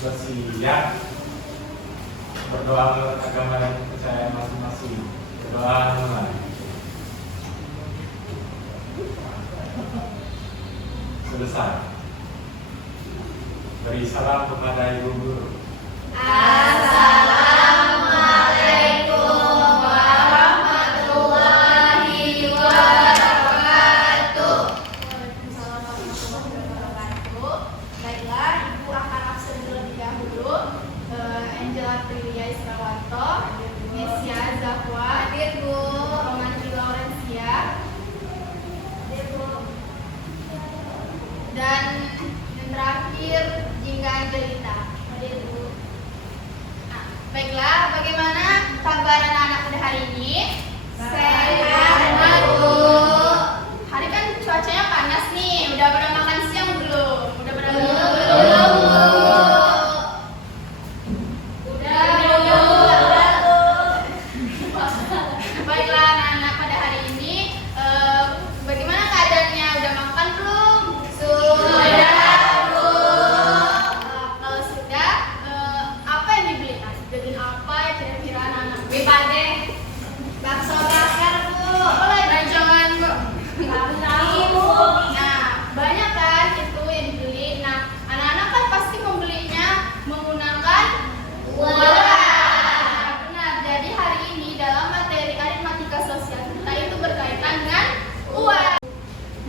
Bersiap berdoa menurut agama dan kepercayaan masing-masing. Berdoa mulai. Selesai. Beri salam kepada ibu guru. Assalamualaikum warahmatullahi wabarakatuh. Waalaikumsalam warahmatullahi wabarakatuh. Baiklah, Ibu akan absen terlebih dahulu. Angela Prilia Israwanto, Nesya Zahwa, hadir Bu. Romanti Laurencia, hadir Bu. Dan yang terakhir Jingga Angelita, hadir Bu. Nah, baiklah, bagaimana kabar anak-anak pada hari ini? Sehat Bu. Hari kan cuacanya panas nih. Udah pada makan siang belum? Udah pada minum belum? Udah Bu. Baiklah anak-anak pada hari ini, bagaimana keadaannya? Udah makan belum? Sudah Bu. Kalau sudah, apa yang dibeli? Jajan apa ya kira-kira anak-anak? Mie padeh, bakso bakar Bu. Apa lagi? Rancangan Bu. Ibu. Nah, banyak kan itu yang dibeli. Nah, anak-anak kan pasti membelinya menggunakan uang. Benar. Jadi hari ini dalam materi aritmatika sosial kita itu berkaitan dengan uang.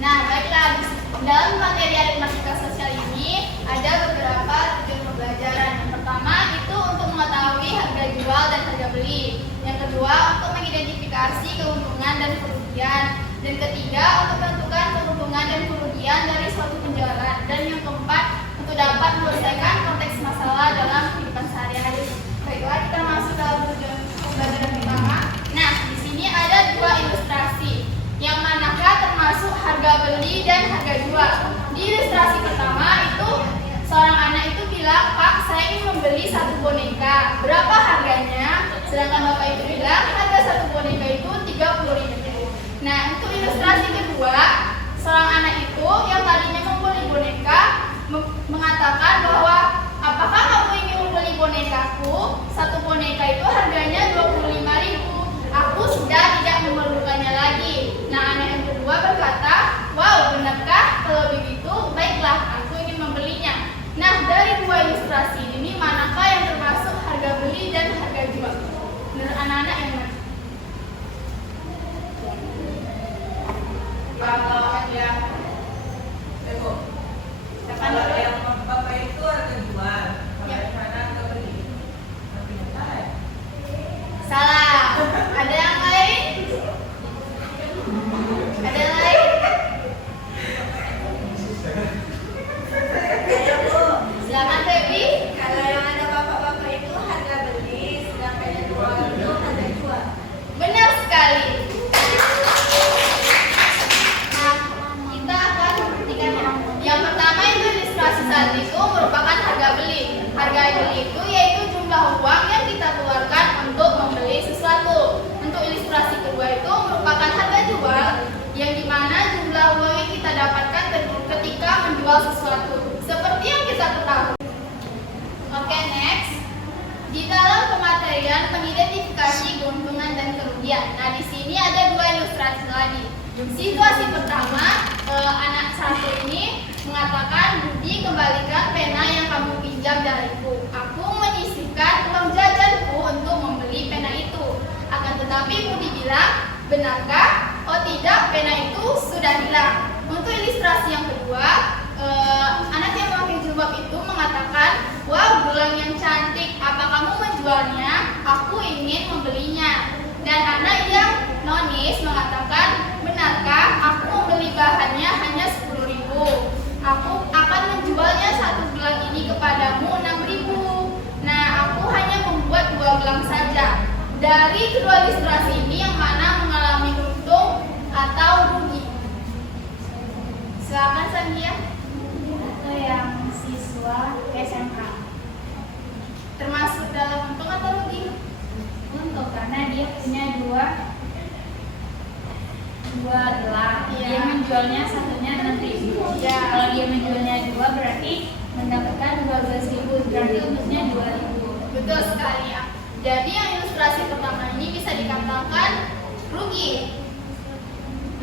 Nah, baiklah, dalam materi aritmatika sosial ini ada beberapa tujuan pembelajaran. Yang pertama itu untuk mengetahui harga jual dan harga beli. Yang kedua untuk mengidentifikasi keuntungan dan kerugian. Dan ketiga untuk menentukan keuntungan dan kerugian dari suatu penjualan. Dan yang keempat untuk dapat menyelesaikan konteks masalah dalam kehidupan sehari-hari. Baiklah, kita masuk dalam tujuan pembelajaran pertama. Nah, di sini ada dua ilustrasi yang manakah termasuk harga beli dan harga jual. Di ilustrasi pertama itu seorang anak itu bilang, "Pak, saya ingin membeli satu boneka. Berapa harganya?" Sedangkan bapak itu bilang harga satu boneka itu 30.000. Nah, untuk ilustrasi kedua, seorang anak itu yang tadinya membeli boneka mengatakan bahwa, "Apakah kamu ingin membeli bonekaku? Satu boneka itu harganya 25.000. Aku sudah tidak memerlukannya lagi." Nah, anak yang kedua berkata, "Wow, benarkah? Kalau begitu, baiklah, aku ingin membelinya." Nah, dari dua ilustrasi ini, manakah yang termasuk harga beli dan harga jual? Menurut anak-anak yang mana? Kalau yang kalau yang bapak itu harga jual, kalau yang mana harga beli. Salah. Ada yang lain? Ada yang lain? Silakan Dewi. Kalau yang ada bapak-bapak itu harga beli, sedangkan yang jual itu harga jual. Benar sekali. Nah, kita akan membuktikan ya. Yang pertama itu ilustrasi saat itu merupakan harga beli. Harga beli itu yaitu jumlah uang yang kita keluarkan untuk membeli sesuatu. Untuk ilustrasi kedua itu merupakan harga jual, yang dimana jumlah uang yang kita dapatkan ketika menjual sesuatu. Seperti yang kita ketahui. Oke, next. Di dalam pematerian mengidentifikasi keuntungan dan kerugian. Nah, di sini ada dua ilustrasi lagi. Situasi pertama, anak satu ini mengatakan, "Budi, kembalikan pena yang kamu pinjam dariku. Aku menyisihkan uang jajanku untuk membeli pena itu." Akan tetapi Budi bilang, "Benarkah?" "Oh tidak, pena itu sudah hilang." Untuk ilustrasi yang kedua, anak yang memakai jilbab itu mengatakan, "Wow, gelang yang cantik. Apa kamu menjualnya? Aku ingin membelinya." Dan anak yang nonis mengatakan, "Benarkah? Aku membeli bahannya hanya 10.000. Aku akan menjualnya satu gelang ini kepadamu 6.000. Nah, aku hanya membuat 2 gelang saja." Dari kedua ilustrasi ini yang mana mengalami untung atau rugi? Silakan Sandia. Atau yang karena dia punya dua gelang. Iya. Dia menjualnya satunya 6.000. Iya. Kalau dia menjualnya 2 berarti mendapatkan 12.000, berarti untuknya 2.000. Betul sekali ya. Jadi yang ilustrasi pertama ini bisa dikatakan rugi.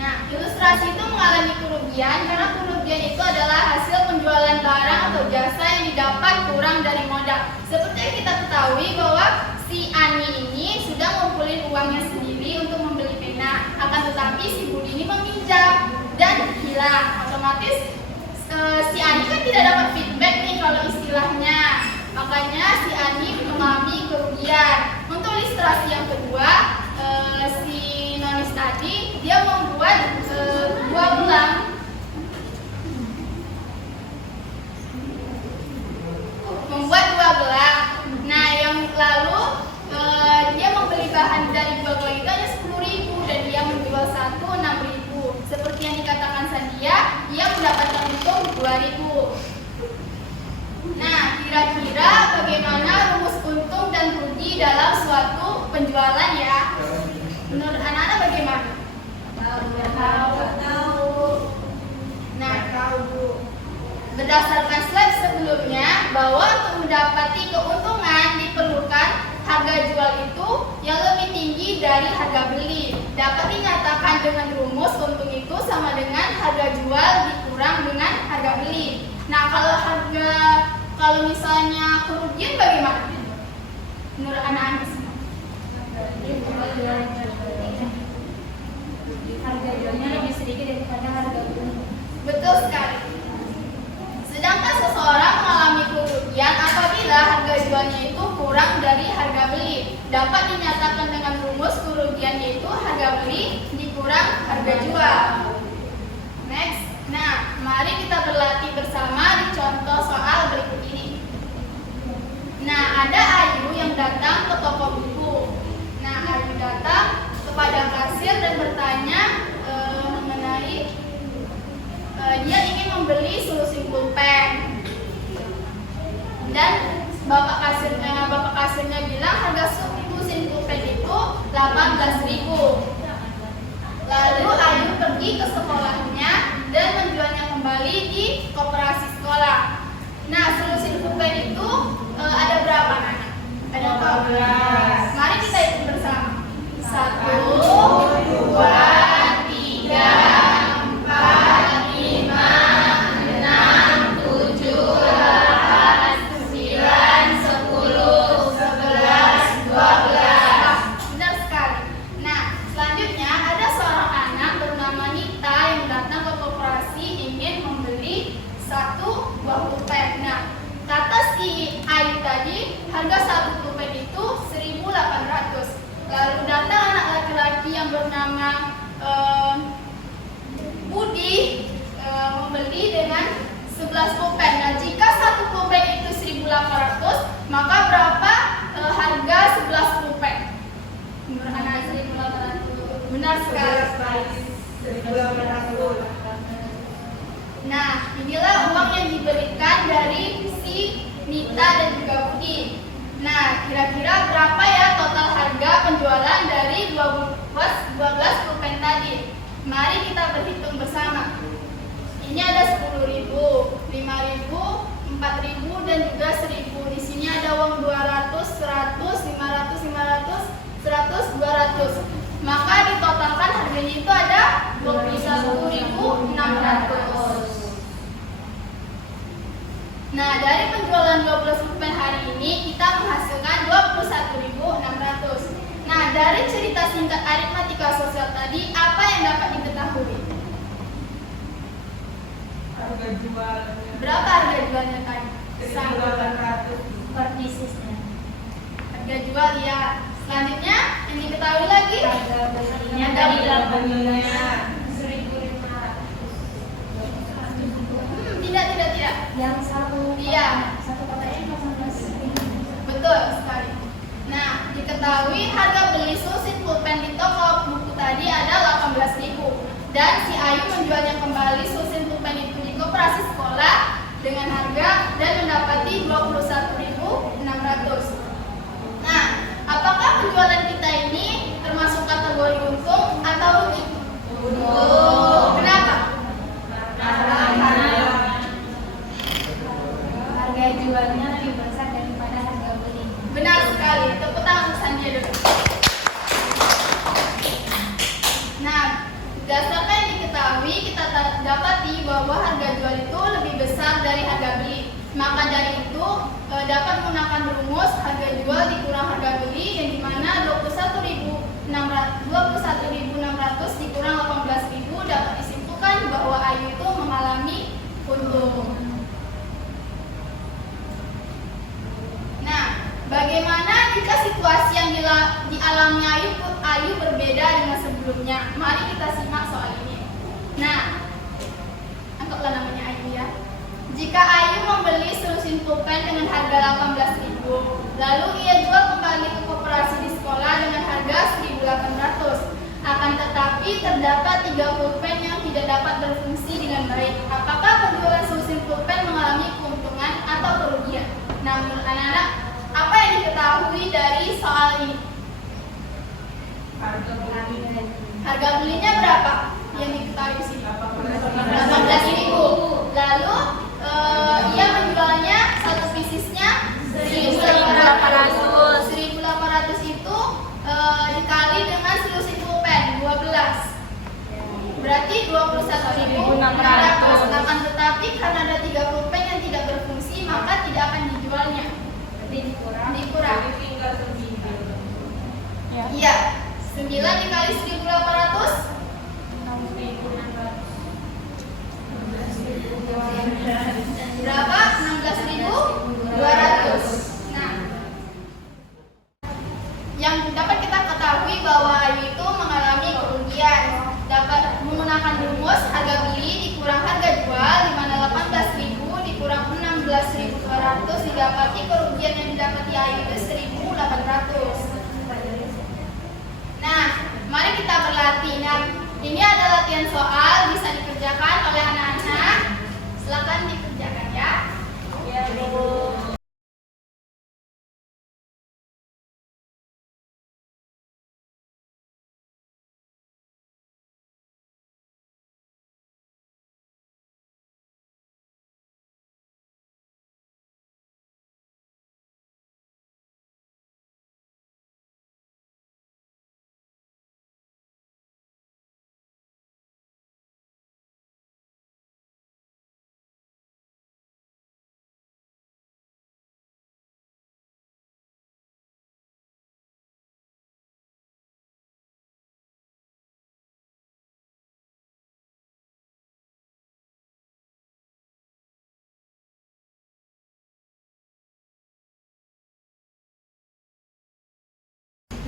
Nah, ilustrasi itu mengalami kerugian karena kerugian itu adalah hasil penjualan barang atau jasa yang didapat kurang dari modal. Seperti yang kita ketahui bahwa si Ani ini sudah ngumpulin uangnya sendiri untuk membeli pena, akan tetapi si Budi ini meminjam dan hilang. Otomatis si Ani kan tidak dapat feedback nih kalau istilahnya. Makanya si Ani mengalami kerugian. Untuk ilustrasi yang kedua, si Nonis tadi dia membuat 2 gelang. Nah, yang lalu dia membeli bahan dari 2 gelang itu hanya 10.000 dan dia menjual satu 6.000. Seperti yang dikatakan Sandia, dia mendapatkan untung 2.000. Nah, kira-kira bagaimana rumus untung dan rugi dalam suatu penjualan ya? Menurut anak-anak bagaimana? Tahu. Nah, tahu Bu. Berdasarkan slide sebelumnya, bahwa untuk mendapati keuntungan diperlukan harga jual itu yang lebih tinggi dari harga beli. Dapat dinyatakan dengan rumus untung itu sama dengan harga jual dikurang dengan harga beli. Nah, kalau misalnya kerugian bagaimana? Menurut anak-anak semua. Harga jualnya lebih sedikit daripada harga beli. Betul sekali. Sedangkan seseorang mengalami kerugian apabila harga jualnya itu kurang dari harga beli. Dapat dinyatakan dengan rumus kerugian yaitu harga beli dikurang harga jual. Next. Nah, mari kita berlatih bersama di contoh soal berikut ini. Nah, ada Ayu yang datang ke toko buku. Nah, Ayu datang kepada kasir dan bertanya mengenai dia ingin membeli selusin pulpen. Dan bapak kasirnya bilang harga selusin pulpen itu 18.000. Lalu Ayu pergi ke sekolahnya dan menjualnya kembali di koperasi sekolah. Nah, selusin pulpen itu ada berapa anak? Ada 14. Mari kita hitung bersama. 1, 2, 3, 4, 5, 6, 7, 8, 9, 10, 11, 12. Benar sekali. Nah, selanjutnya ada seorang anak bernama Nita yang datang ke koperasi ingin membeli 1 buah pulpen. Nah, kata si Ayu tadi harga 1 pulpen itu 1.800. Lalu datang anak laki-laki yang bernama Budi membeli dengan 11 pulpen. Nah, jika 1 pulpen itu 1.800, maka berapa harga 11 pulpen? Menurut anak 1.800. Benar sekali. 1.800. Nah, inilah uang yang diberikan dari si Nita dan juga Budi. Nah, kira-kira berapa ya total harga penjualan dari 12 pulpen tadi? Mari kita berhitung bersama. Ini ada 10.000, 5.000, 4.000 dan juga 1.000. Di sini ada uang 200, 100, 500, 500, 100, 200. Maka ditotalkan harganya itu ada 21.600. Nah, dari penjualan 12 pulpen hari ini kita menghasilkan 21.600. Nah, dari cerita singkat aritmatika sosial tadi, apa yang dapat diketahui? Harga jualnya. Berapa harga jualnya tadi? 1.800. Per piecesnya. Harga jual ya. Selanjutnya yang diketahui lagi Harga belinya Harga dari Belinya 1.500. tidak. Yang satu Iya. satu kotak ini 18.000. Betul sekali. Nah, diketahui harga beli susin pulpen di toko buku tadi ada 18.000 dan si Ayu menjualnya kembali susin pulpen itu di koperasi sekolah dengan harga dan mendapati 21.600. Nah, apakah penjualan kita ini jualnya lebih besar daripada harga beli. Benar sekali. Tepuk tangan untuk Sandia dulu. Nah, berdasarkan yang diketahui, kita dapati bahwa harga jual itu lebih besar dari harga beli. Maka dari itu dapat menggunakan rumus harga jual dikurang harga beli, yang dimana 21.600 dikurang 18.000 dapat disimpulkan bahwa Ayu itu mengalami untung. Nah, bagaimana jika situasi yang dialami Ayu berbeda dengan sebelumnya? Mari kita simak soal ini. Nah, anggaplah namanya Ayu ya. Jika Ayu membeli selusin pulpen dengan harga 18.000, lalu ia jual kembali ke koperasi di sekolah dengan harga 1.800. Akan tetapi terdapat 3 pulpen yang tidak dapat berfungsi dengan baik. Apakah penjualan selusin pulpen mengalami keuntungan atau kerugian? Nah, menurut anak-anak, apa yang diketahui dari soal ini? Harga belinya berapa? Yang diketahui di sini 18.000. Lalu ia menjualnya satu piecesnya 1.800. 1.800 itu dikali dengan selusin pulpen 12. Berarti 21.600. Akan tetapi karena ada 3 pulpen yang tidak berfungsi, maka tidak akan dijualnya. Dikurang. Tinggal 9. Iya. 9 dikali 1.800 berapa? 16.200. Nah, yang dapat kita ketahui bahwa Ayu itu mengalami kerugian. Dapat menggunakan rumus harga beli dikurang harga jual, di mana 18.000 dikurang 16.200 didapati kerugian yang didapati Ayu itu 1.800. Nah, mari kita berlatih. Nah, ini adalah latihan soal bisa dikerjakan oleh anak-anak. Silakan dikerjakan ya. Ya, Bu.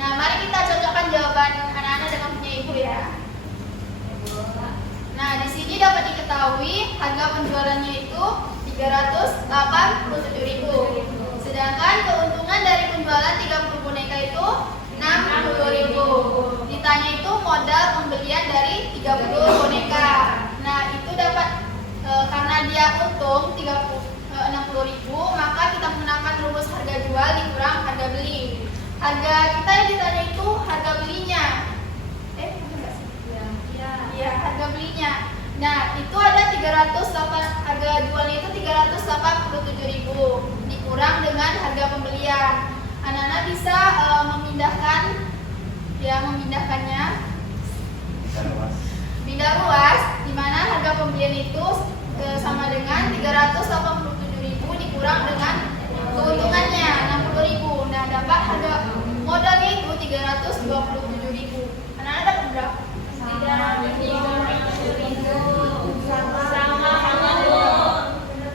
Nah, mari kita cocokkan jawaban anak-anak dengan punya ibu ya. Nah, di sini dapat diketahui harga penjualannya itu 387.000. Sedangkan keuntungan dari penjualan 30 boneka itu 60.000. Ditanya itu modal pembelian dari 30 boneka. Nah, itu dapat karena dia untung 60.000, maka kita menggunakan rumus harga jual dikurang harga beli. Harga kita yang ditanya itu harga belinya. Enggak sih? Iya, harga belinya. Nah, itu ada 308, harga jualnya itu 387.000 dikurang dengan harga pembelian. Anak-anak bisa memindahkannya pindah ruas, di mana harga pembelian itu sama dengan 387.000 dikurang dengan keuntungannya 60.000. Nah, dapat harga modalnya itu 327.000. Anak-anak dapat berapa? 327.000. Sama.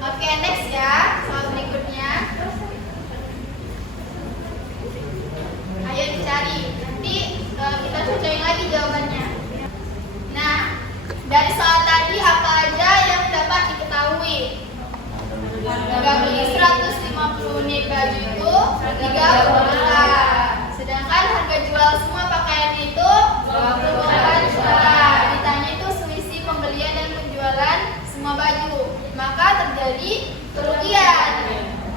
Oke, next ya. Soal berikutnya. Ayo dicari. Nanti kita cocokin lagi jawabannya. Nah, dari soal tadi apa aja yang dapat diketahui? Harga beli 150 unit baju itu 30 juta. Sedangkan harga jual semua pakaian itu 24 juta. Ditanya itu selisih pembelian dan penjualan semua baju. Maka terjadi kerugian.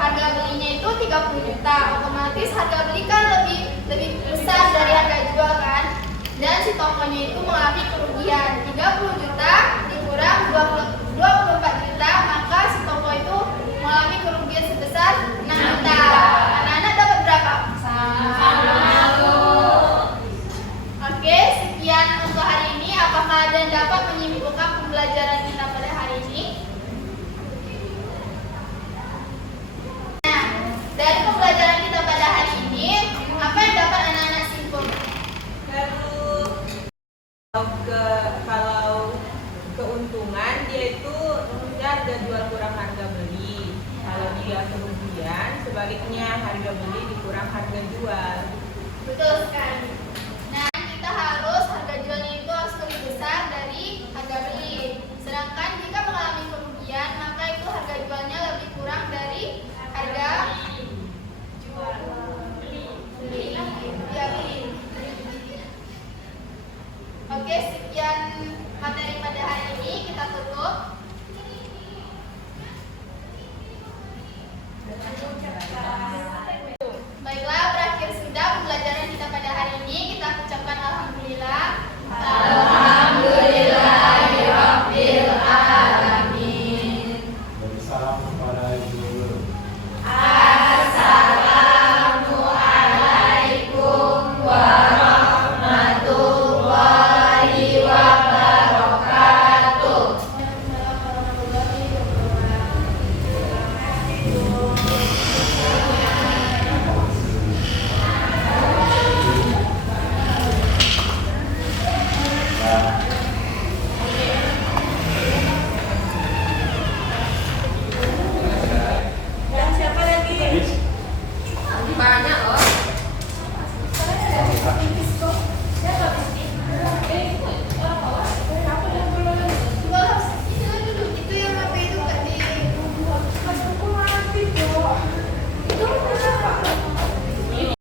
Harga belinya itu 30 juta. Otomatis harga beli kan lebih besar dari harga jual kan? Dan si tokonya itu mengalami kerugian 30 juta dikurang 24 juta, maka si toko itu mengalami kerugian sebesar harga beli dikurang harga jual. Betul sekali. Nah, kita harus harga jualnya itu harus lebih besar dari harga beli. Sedangkan jika mengalami kerugian, maka itu harga jualnya lebih kurang dari harga jual. Beli. Ya, beli. Oke, sekian materi pada hari ini, kita tutup. Baiklah, berakhir sudah pembelajaran kita pada hari ini. Kita ucapkan alhamdulillah. Alhamdulillahirabbil alamin. Beri salam kepada ibu